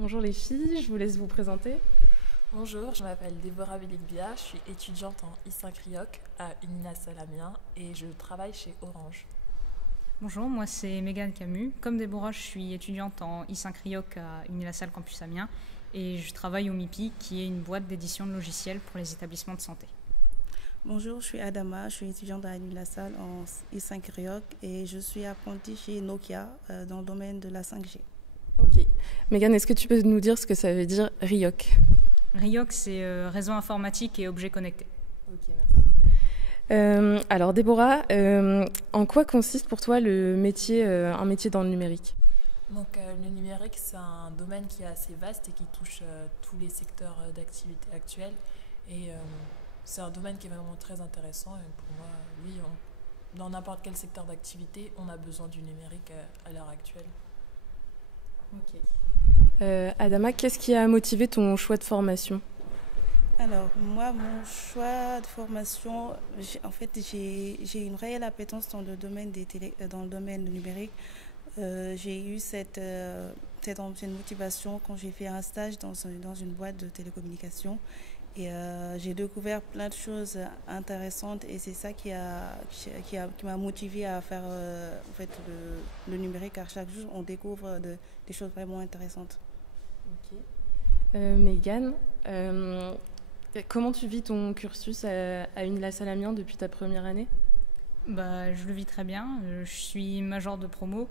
Bonjour les filles, je vous laisse vous présenter. Bonjour, je m'appelle Déborah Belikbia, je suis étudiante en I5 RIOC à Unilassal Amiens et je travaille chez Orange. Bonjour, moi c'est Mégane Camus. Comme Déborah, je suis étudiante en I5 RIOC à Unilassal Campus Amiens et je travaille au MIPI, qui est une boîte d'édition de logiciels pour les établissements de santé. Bonjour, je suis Adama, je suis étudiante à Unilassal en I5 RIOC et je suis apprentie chez Nokia dans le domaine de la 5G. Ok. Mégane, est-ce que tu peux nous dire ce que ça veut dire RIOC? RIOC, c'est réseau informatique et objets connectés. Ok, merci. Alors Déborah, en quoi consiste pour toi un métier dans le numérique? Donc le numérique, c'est un domaine qui est assez vaste et qui touche tous les secteurs d'activité actuels. Et c'est un domaine qui est vraiment très intéressant. Et pour moi, oui, dans n'importe quel secteur d'activité, on a besoin du numérique à l'heure actuelle. Ok. Adama, qu'est-ce qui a motivé ton choix de formation? Alors, moi, mon choix de formation, j'ai une réelle appétence dans le domaine dans le domaine numérique. J'ai eu cette motivation quand j'ai fait un stage dans une boîte de télécommunications. Et j'ai découvert plein de choses intéressantes et c'est ça qui m'a motivée à faire le numérique. Car chaque jour, on découvre des choses vraiment intéressantes. Ok. Mégane, comment tu vis ton cursus à Unilassal Amiens depuis ta première année? Je le vis très bien. Je suis major de promo,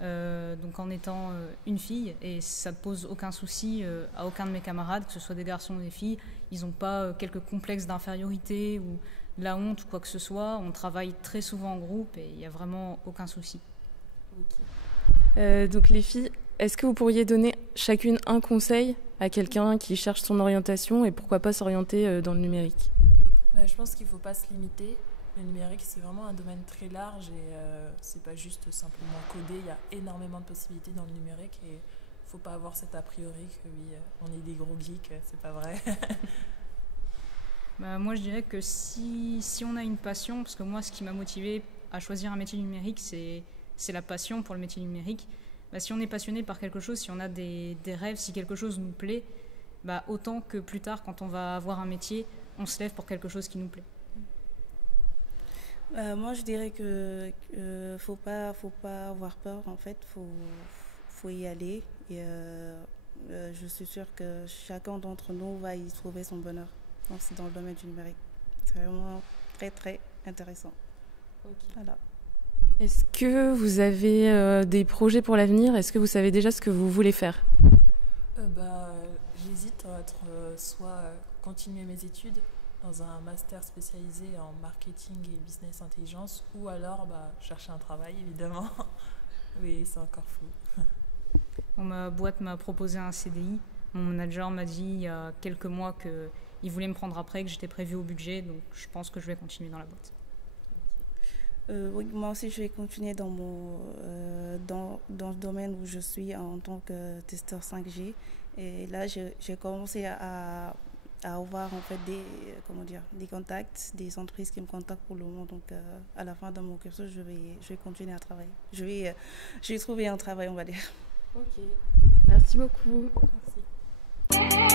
donc en étant une fille, et ça ne pose aucun souci à aucun de mes camarades, que ce soit des garçons ou des filles. Ils n'ont pas quelques complexes d'infériorité ou de la honte ou quoi que ce soit. On travaille très souvent en groupe et il n'y a vraiment aucun souci. Okay. Donc les filles, est-ce que vous pourriez donner chacune un conseil à quelqu'un qui cherche son orientation et pourquoi pas s'orienter dans le numérique? Je pense qu'il ne faut pas se limiter. Le numérique, c'est vraiment un domaine très large et c'est pas juste simplement coder. Il y a énormément de possibilités dans le numérique et il ne faut pas avoir cet a priori que oui, on est des gros geeks, c'est pas vrai. Moi, je dirais que si on a une passion, parce que moi, ce qui m'a motivée à choisir un métier numérique, c'est la passion pour le métier numérique. Si on est passionné par quelque chose, si on a des rêves, si quelque chose nous plaît, autant que plus tard, quand on va avoir un métier, on se lève pour quelque chose qui nous plaît. Moi, je dirais que faut pas avoir peur. En fait, faut y aller. Et je suis sûre que chacun d'entre nous va y trouver son bonheur. Donc, c'est dans le domaine du numérique. C'est vraiment très très intéressant. Okay. Voilà. Est-ce que vous avez des projets pour l'avenir? Est-ce que vous savez déjà ce que vous voulez faire? J'hésite entre soit continuer mes études dans un master spécialisé en marketing et business intelligence ou alors chercher un travail évidemment. Oui, c'est encore fou. Ma boîte m'a proposé un CDI. Mon manager m'a dit il y a quelques mois qu'il voulait me prendre après, que j'étais prévue au budget, donc je pense que je vais continuer dans la boîte. Oui, moi aussi, je vais continuer dans le domaine où je suis en tant que testeur 5G. Et là, j'ai commencé à avoir en fait des contacts, des entreprises qui me contactent pour le moment. Donc, à la fin de mon cursus, je vais continuer à travailler. Je vais trouver un travail, on va dire. Ok. Merci beaucoup. Merci.